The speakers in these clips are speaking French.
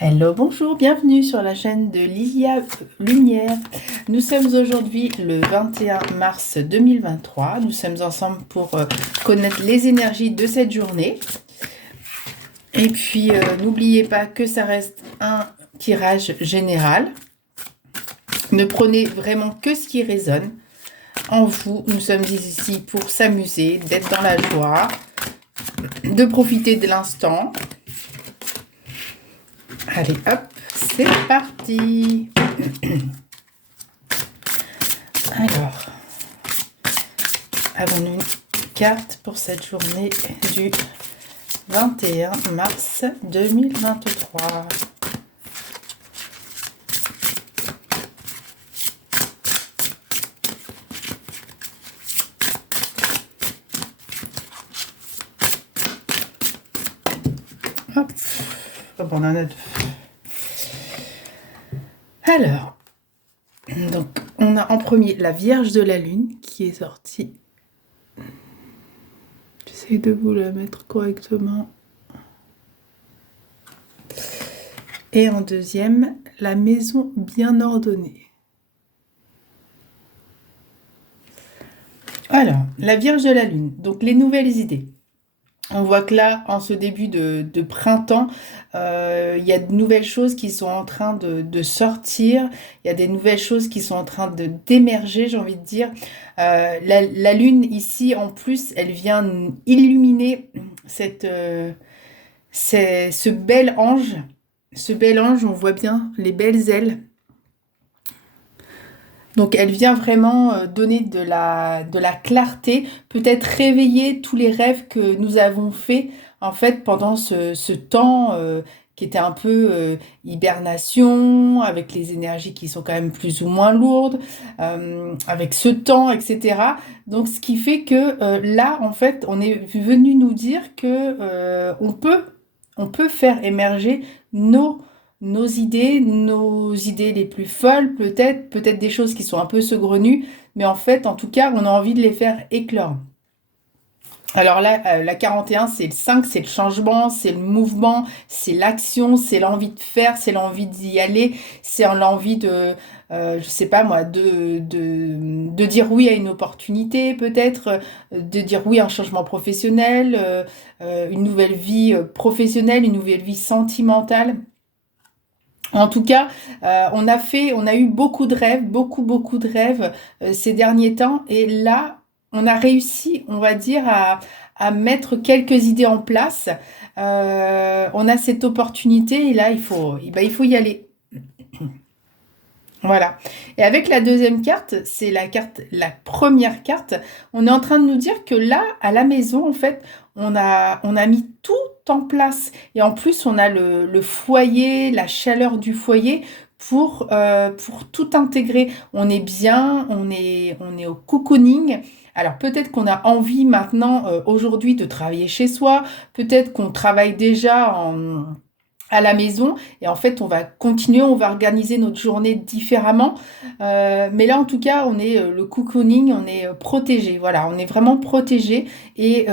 Hello, bonjour, bienvenue sur la chaîne de Lilia Lumière. Nous sommes aujourd'hui le 21 mars 2023. Nous sommes ensemble pour connaître les énergies de cette journée. Et puis, n'oubliez pas que ça reste un tirage général. Ne prenez vraiment que ce qui résonne en vous. Nous sommes ici pour s'amuser, d'être dans la joie, de profiter de l'instant. Allez, hop, c'est parti. Alors, avons-nous une carte pour cette journée du 21 mars 2023? Hop, oh, bon, on en a deux. Alors, donc, on a en premier la Vierge de la Lune qui est sortie. J'essaie de vous la mettre correctement. Et en deuxième, la maison bien ordonnée. Alors, la Vierge de la Lune, donc les nouvelles idées. On voit que là, en ce début de printemps, il y a de nouvelles choses qui sont en train de sortir. Il y a des nouvelles choses qui sont en train d'émerger, j'ai envie de dire. La Lune, ici, en plus, elle vient illuminer ce bel ange. Ce bel ange, on voit bien les belles ailes. Donc elle vient vraiment donner de la clarté, peut-être réveiller tous les rêves que nous avons faits en fait pendant ce temps qui était un peu hibernation, avec les énergies qui sont quand même plus ou moins lourdes, avec ce temps, etc. Donc ce qui fait que là, en fait, on est venu nous dire que on peut faire émerger nos idées les plus folles, peut-être des choses qui sont un peu saugrenues, mais en fait, en tout cas, on a envie de les faire éclore. Alors là, la 41, c'est le 5, c'est le changement, c'est le mouvement, c'est l'action, c'est l'envie de faire, c'est l'envie d'y aller, c'est l'envie je sais pas moi, de dire oui à une opportunité peut-être, de dire oui à un changement professionnel, une nouvelle vie professionnelle, une nouvelle vie sentimentale. En tout cas, on a eu beaucoup de rêves, beaucoup de rêves ces derniers temps. Et là, on a réussi, on va dire, à mettre quelques idées en place. On a cette opportunité et là, il faut y aller. Voilà. Et avec la deuxième carte, c'est la première carte, on est en train de nous dire que là, à la maison, en fait, on a mis tout en place. Et en plus, on a le foyer, la chaleur du foyer pour tout intégrer. On est bien, on est au cocooning. Alors peut-être qu'on a envie maintenant, aujourd'hui, de travailler chez soi. Peut-être qu'on travaille déjà à la maison et en fait on va continuer, on va organiser notre journée différemment. Mais là en tout cas on est le cocooning, on est protégé, voilà, on est vraiment protégé et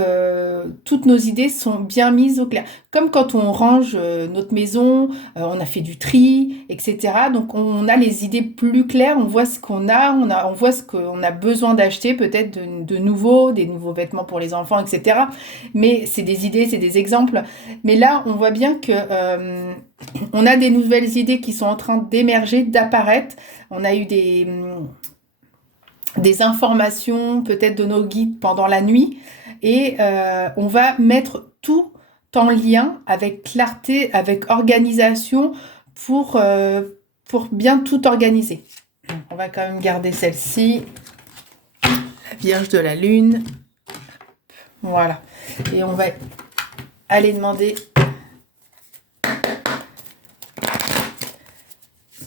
toutes nos idées sont bien mises au clair, comme quand on range notre maison, on a fait du tri, etc. Donc on a les idées plus claires, on voit ce qu'on a, on voit ce qu'on a besoin d'acheter, peut-être de nouveaux, des nouveaux vêtements pour les enfants, etc. Mais c'est des idées, c'est des exemples. Mais là, on voit bien que on a des nouvelles idées qui sont en train d'émerger, d'apparaître. On a eu des informations peut-être de nos guides pendant la nuit et on va mettre tout en lien avec clarté, avec organisation pour bien tout organiser. On va quand même garder celle-ci, la Vierge de la Lune. Voilà. Et on va aller demander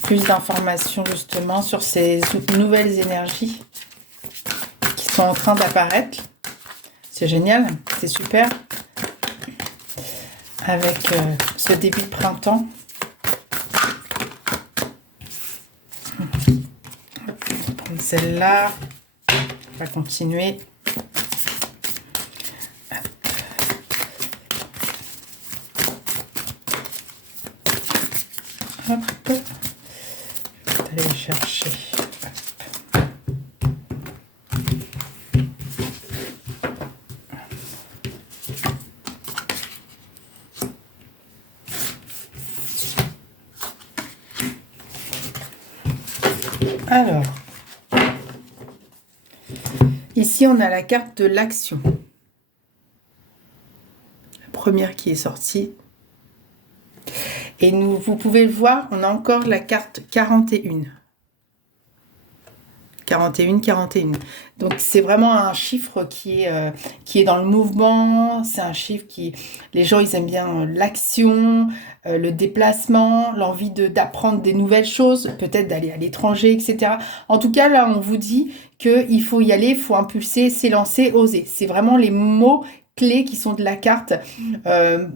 plus d'informations justement sur ces nouvelles énergies qui sont en train d'apparaître. C'est génial, c'est super. Avec ce début de printemps. On va prendre celle-là. On va continuer. Hop, je vais aller chercher. Alors, ici on a la carte de l'action. La première qui est sortie. Et vous pouvez le voir, on a encore la carte 41. 41, 41. Donc c'est vraiment un chiffre qui est dans le mouvement, c'est un chiffre les gens ils aiment bien l'action, le déplacement, l'envie d'apprendre des nouvelles choses, peut-être d'aller à l'étranger, etc. En tout cas là on vous dit qu'il faut y aller, il faut impulser, s'élancer, oser. C'est vraiment les mots clés qui sont de la carte. Euh,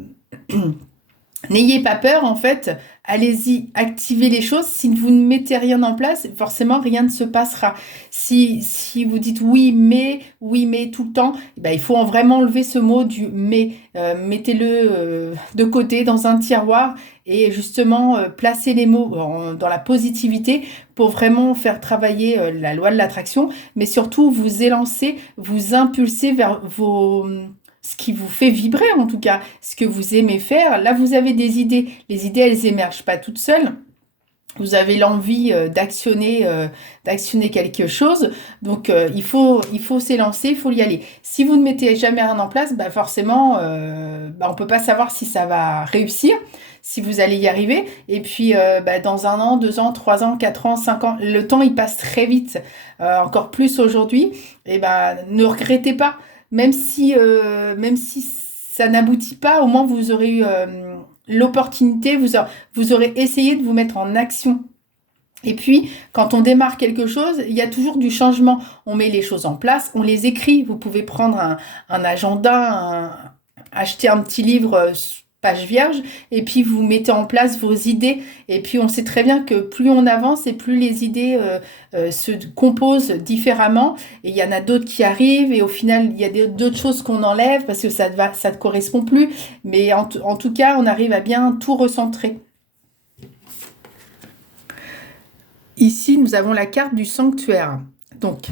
N'ayez pas peur, en fait, allez-y, activez les choses. Si vous ne mettez rien en place, forcément, rien ne se passera. Si vous dites oui, mais tout le temps, eh ben, il faut vraiment enlever ce mot du mais. Mettez-le de côté dans un tiroir et justement placez les mots dans la positivité pour vraiment faire travailler la loi de l'attraction, mais surtout vous élancer, vous impulser vers ce qui vous fait vibrer en tout cas, ce que vous aimez faire. Là, vous avez des idées. Les idées, elles émergent pas toutes seules. Vous avez l'envie d'actionner quelque chose. Donc, il faut s'élancer, il faut y aller. Si vous ne mettez jamais rien en place, bah forcément, on peut pas savoir si ça va réussir, si vous allez y arriver. Et puis, dans 1 an, 2 ans, 3 ans, 4 ans, 5 ans, le temps, il passe très vite. Encore plus aujourd'hui. Et ne regrettez pas. Même si ça n'aboutit pas, au moins vous aurez eu l'opportunité, vous aurez essayé de vous mettre en action. Et puis, quand on démarre quelque chose, il y a toujours du changement. On met les choses en place, on les écrit. Vous pouvez prendre un agenda, acheter un petit livre page vierge, et puis vous mettez en place vos idées. Et puis, on sait très bien que plus on avance et plus les idées se composent différemment. Et il y en a d'autres qui arrivent, et au final, il y a d'autres choses qu'on enlève parce que ça ne correspond plus. Mais en tout cas, on arrive à bien tout recentrer. Ici, nous avons la carte du sanctuaire. Donc,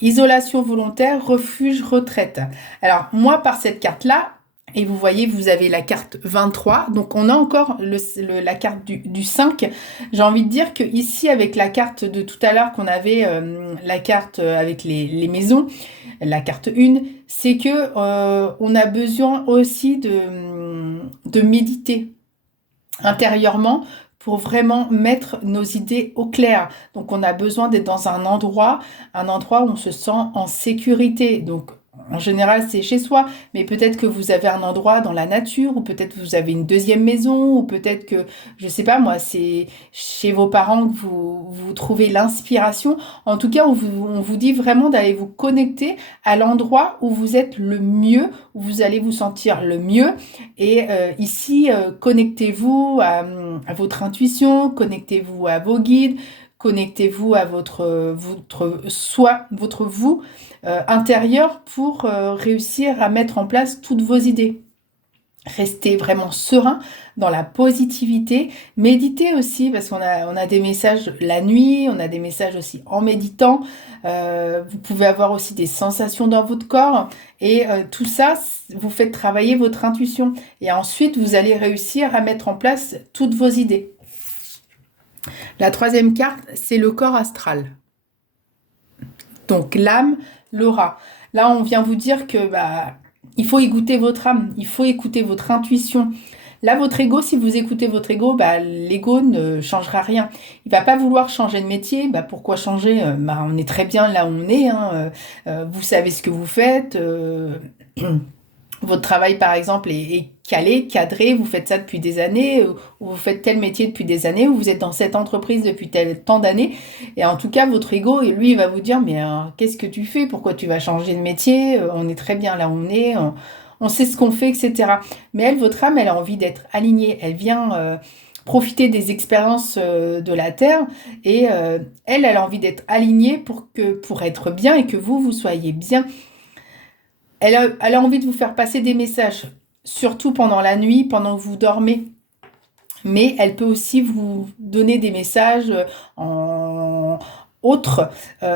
isolation volontaire, refuge, retraite. Alors, moi, par cette carte-là, et vous voyez, vous avez la carte 23. Donc, on a encore la carte du 5. J'ai envie de dire que ici, avec la carte de tout à l'heure qu'on avait, la carte avec les maisons, la carte 1, c'est que on a besoin aussi de méditer intérieurement pour vraiment mettre nos idées au clair. Donc, on a besoin d'être dans un endroit où on se sent en sécurité. Donc, en général, c'est chez soi, mais peut-être que vous avez un endroit dans la nature, ou peut-être que vous avez une deuxième maison, ou peut-être que, je sais pas moi, c'est chez vos parents que vous trouvez l'inspiration. En tout cas, on vous dit vraiment d'aller vous connecter à l'endroit où vous êtes le mieux, où vous allez vous sentir le mieux. Et ici, connectez-vous à votre intuition, connectez-vous à vos guides, connectez-vous à votre vous intérieur pour réussir à mettre en place toutes vos idées. Restez vraiment serein dans la positivité. Méditez aussi, parce qu'on a des messages la nuit, on a des messages aussi en méditant. Vous pouvez avoir aussi des sensations dans votre corps. Et tout ça, vous faites travailler votre intuition. Et ensuite, vous allez réussir à mettre en place toutes vos idées. La troisième carte, c'est le corps astral. Donc l'âme, l'aura. Là, on vient vous dire que il faut écouter votre âme, il faut écouter votre intuition. Là, votre ego, si vous écoutez votre ego, l'ego ne changera rien. Il va pas vouloir changer de métier. Pourquoi changer? On est très bien là où on est. Vous savez ce que vous faites. Votre travail, par exemple, est calé, cadré, vous faites ça depuis des années, ou vous faites tel métier depuis des années, ou vous êtes dans cette entreprise depuis tant d'années. Et en tout cas, votre ego, lui, il va vous dire, mais qu'est-ce que tu fais? Pourquoi tu vas changer de métier? On est très bien là où on est, on sait ce qu'on fait, etc. Mais elle, votre âme, elle a envie d'être alignée. Elle vient profiter des expériences de la Terre, et elle a envie d'être alignée pour être bien et que vous soyez bien. Elle a envie de vous faire passer des messages, surtout pendant la nuit, pendant que vous dormez. mais elle peut aussi vous donner des messages en autres.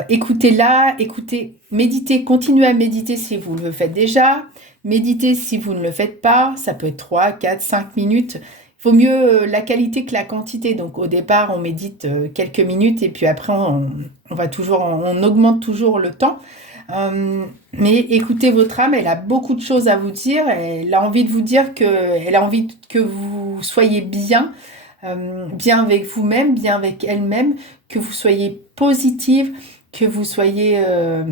Écoutez-la, écoutez, méditez, continuez à méditer si vous le faites déjà. Méditez si vous ne le faites pas. Ça peut être 3, 4, 5 minutes. Il vaut mieux la qualité que la quantité. Donc au départ, on médite quelques minutes et puis après, on va toujours, on augmente toujours le temps. Mais écoutez votre âme, elle a beaucoup de choses à vous dire. Elle a envie de vous dire que, elle a envie que vous soyez bien, bien avec vous-même, bien avec elle-même, que vous soyez positive, que vous soyez à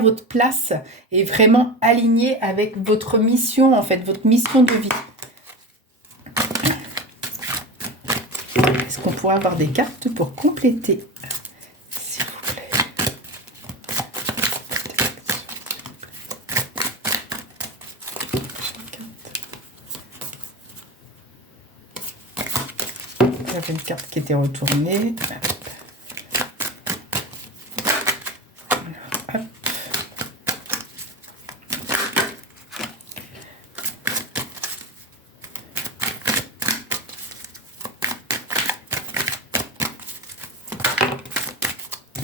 votre place et vraiment aligné avec votre mission, en fait, votre mission de vie. Est-ce qu'on pourrait avoir des cartes pour compléter, s'il vous plaît? Il y avait une carte qui était retournée. Hop.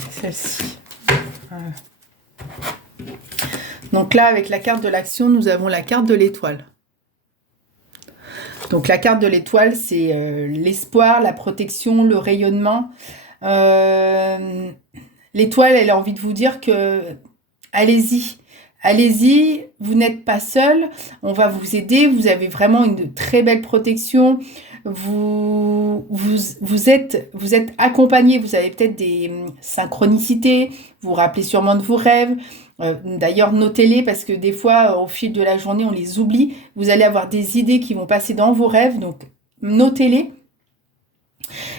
Celle-ci. Voilà. Donc là, avec la carte de l'action, nous avons la carte de l'étoile. Donc la carte de l'étoile, c'est l'espoir, la protection, le rayonnement. L'étoile, elle a envie de vous dire que allez-y, allez-y, vous n'êtes pas seul, on va vous aider, vous avez vraiment une très belle protection, vous êtes accompagné, vous avez peut-être des synchronicités, vous vous rappelez sûrement de vos rêves. D'ailleurs, notez-les parce que des fois, au fil de la journée, on les oublie. Vous allez avoir des idées qui vont passer dans vos rêves, donc notez-les.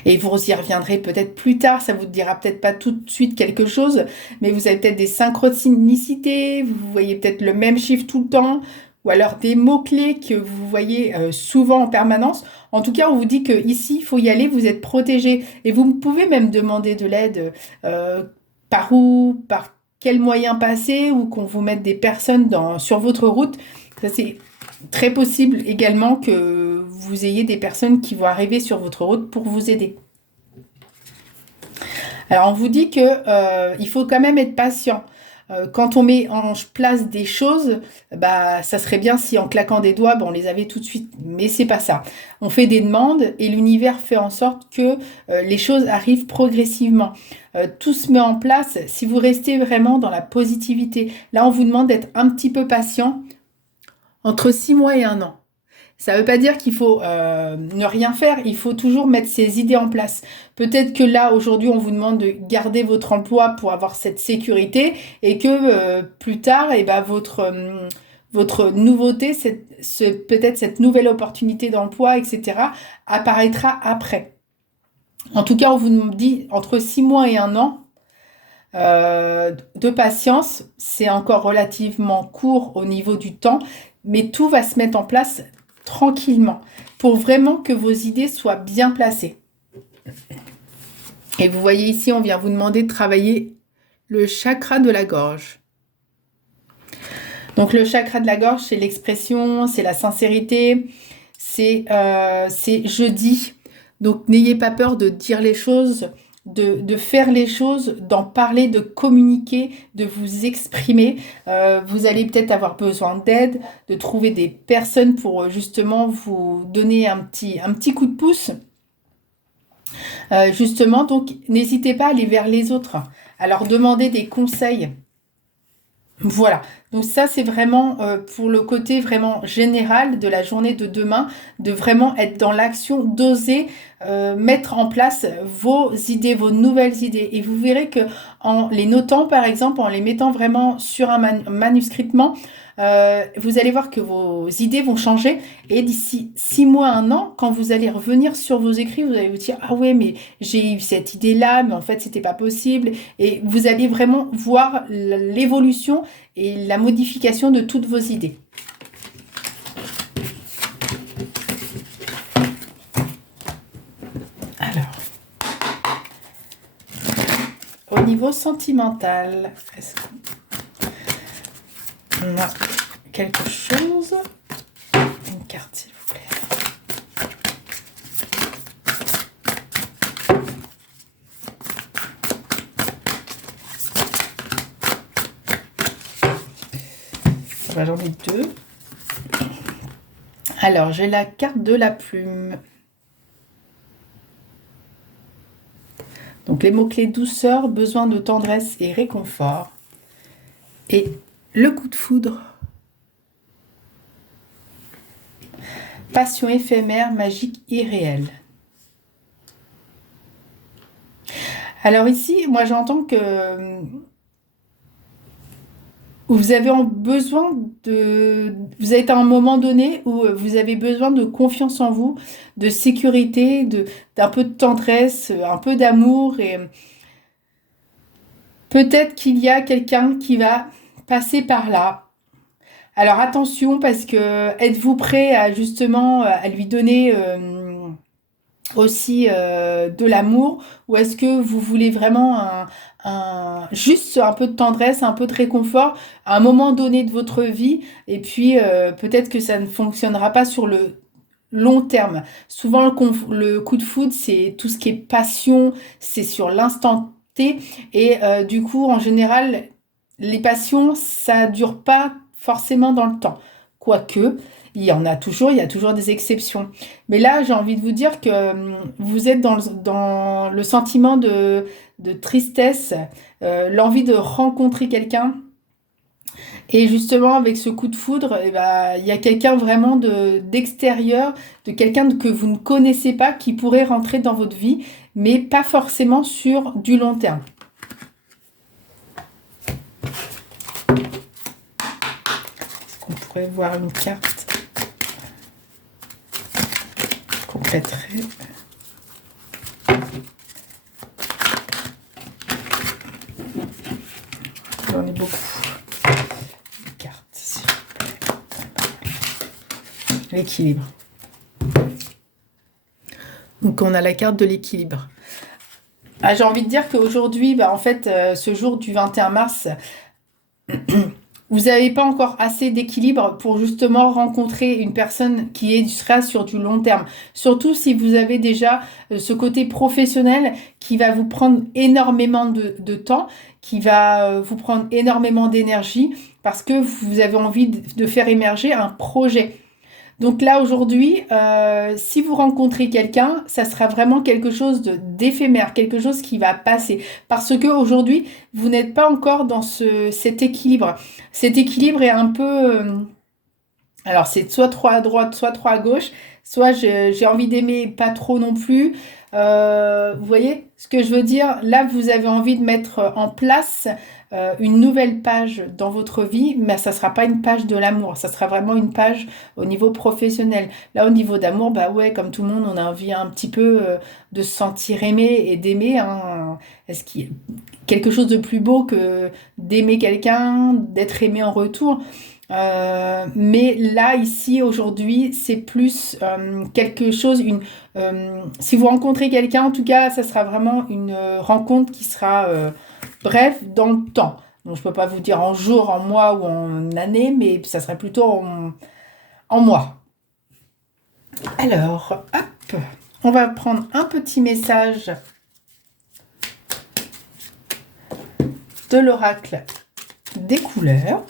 Et vous y reviendrez peut-être plus tard, ça vous dira peut-être pas tout de suite quelque chose, mais vous avez peut-être des synchronicités, vous voyez peut-être le même chiffre tout le temps, ou alors des mots-clés que vous voyez souvent en permanence. En tout cas, on vous dit que ici, il faut y aller, vous êtes protégé. Et vous pouvez même demander de l'aide par où, par quel moyen passer, ou qu'on vous mette des personnes sur votre route. Ça, c'est très possible également que vous ayez des personnes qui vont arriver sur votre route pour vous aider. Alors, on vous dit que il faut quand même être patient. Quand on met en place des choses, bah, ça serait bien si en claquant des doigts, on les avait tout de suite. Mais c'est pas ça. On fait des demandes et l'univers fait en sorte que les choses arrivent progressivement. Tout se met en place si vous restez vraiment dans la positivité. Là, on vous demande d'être un petit peu patient entre 6 mois et 1 an. Ça ne veut pas dire qu'il faut ne rien faire, il faut toujours mettre ses idées en place. Peut-être que là, aujourd'hui, on vous demande de garder votre emploi pour avoir cette sécurité et que plus tard, votre nouveauté, peut-être cette nouvelle opportunité d'emploi, etc., apparaîtra après. En tout cas, on vous dit entre 6 mois et 1 an de patience. C'est encore relativement court au niveau du temps, mais tout va se mettre en place tranquillement pour vraiment que vos idées soient bien placées. Et vous voyez ici, on vient vous demander de travailler le chakra de la gorge. Donc le chakra de la gorge, c'est l'expression, c'est la sincérité, c'est je dis. Donc n'ayez pas peur de dire les choses, de faire les choses, d'en parler, de communiquer, de vous exprimer. Vous allez peut-être avoir besoin d'aide, de trouver des personnes pour justement vous donner un petit coup de pouce. Justement, donc n'hésitez pas à aller vers les autres, à leur demander des conseils. Voilà, donc ça c'est vraiment pour le côté vraiment général de la journée de demain, de vraiment être dans l'action, d'oser mettre en place vos idées, vos nouvelles idées. Et vous verrez que en les notant par exemple, en les mettant vraiment sur un manuscritement, vous allez voir que vos idées vont changer et d'ici 6 mois, 1 an, quand vous allez revenir sur vos écrits, vous allez vous dire ah ouais mais j'ai eu cette idée-là, mais en fait c'était pas possible. Et vous allez vraiment voir l'évolution et la modification de toutes vos idées. Alors, au niveau sentimental, est-ce qu'on a quelque chose? Une carte, s'il vous plaît. bah, j'en ai deux. Alors, j'ai la carte de la plume. Donc, les mots-clés douceur, besoin de tendresse et réconfort. Et le coup de foudre. Passion éphémère, magique, irréelle. Alors ici, moi j'entends que vous avez besoin de... Vous êtes à un moment donné où vous avez besoin de confiance en vous, de sécurité, d'un peu de tendresse, un peu d'amour. Et peut-être qu'il y a quelqu'un qui va passer par là. Alors attention parce que êtes-vous prêt à justement à lui donner aussi de l'amour ou est-ce que vous voulez vraiment juste un peu de tendresse, un peu de réconfort à un moment donné de votre vie et puis peut-être que ça ne fonctionnera pas sur le long terme. Souvent le coup de foudre c'est tout ce qui est passion, c'est sur l'instant T et du coup en général les passions ça dure pas forcément dans le temps. Quoique il y a toujours des exceptions. Mais là, j'ai envie de vous dire que vous êtes dans le sentiment de tristesse, l'envie de rencontrer quelqu'un. Et justement, avec ce coup de foudre, eh ben, il y a quelqu'un vraiment d'extérieur, de quelqu'un que vous ne connaissez pas, qui pourrait rentrer dans votre vie, mais pas forcément sur du long terme. Est-ce qu'on pourrait voir une carte compléterait? J'en ai beaucoup. Une carte, s'il vous plaît. L'équilibre. Donc on a la carte de l'équilibre. Ah, j'ai envie de dire qu'aujourd'hui, bah, en fait, ce jour du 21 mars, vous n'avez pas encore assez d'équilibre pour justement rencontrer une personne qui sera sur du long terme. Surtout si vous avez déjà ce côté professionnel qui va vous prendre énormément de temps, qui va vous prendre énormément d'énergie parce que vous avez envie de faire émerger un projet. Donc là, aujourd'hui, si vous rencontrez quelqu'un, ça sera vraiment quelque chose d'éphémère, quelque chose qui va passer. Parce que aujourd'hui, vous n'êtes pas encore dans cet équilibre. Cet équilibre est un peu... alors, c'est soit trop à droite, soit trop à gauche. Soit j'ai envie d'aimer, pas trop non plus. Vous voyez ce que je veux dire? Là, vous avez envie de mettre en place une nouvelle page dans votre vie, mais ça sera pas une page de l'amour. Ça sera vraiment une page au niveau professionnel. Là, au niveau d'amour, bah ouais, comme tout le monde, on a envie un petit peu de se sentir aimé et d'aimer. Hein. Est-ce qu'il y a quelque chose de plus beau que d'aimer quelqu'un, d'être aimé en retour? Mais là, ici, aujourd'hui, c'est plus quelque chose, si vous rencontrez quelqu'un, en tout cas, ça sera vraiment une rencontre qui sera brève dans le temps. Donc, je peux pas vous dire en jour, en mois ou en année, mais ça serait plutôt en mois. Alors, hop, on va prendre un petit message de l'oracle des couleurs.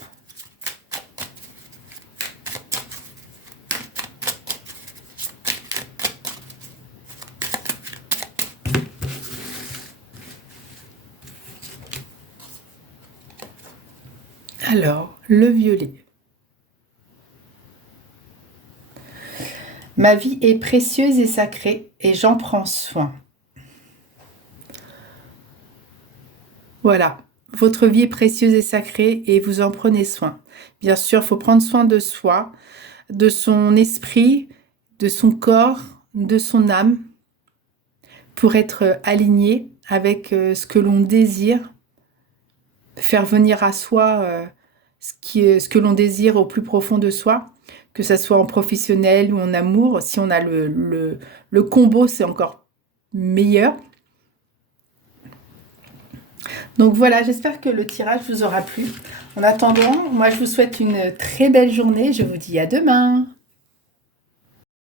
Alors, le violet. Ma vie est précieuse et sacrée et j'en prends soin. Voilà, votre vie est précieuse et sacrée et vous en prenez soin. Bien sûr, il faut prendre soin de soi, de son esprit, de son corps, de son âme, pour être aligné avec ce que l'on désire, faire venir à soi ce que l'on désire au plus profond de soi, que ça soit en professionnel ou en amour. Si on a le combo, c'est encore meilleur. Donc voilà, j'espère que le tirage vous aura plu. En attendant, moi je vous souhaite une très belle journée. Je vous dis à demain.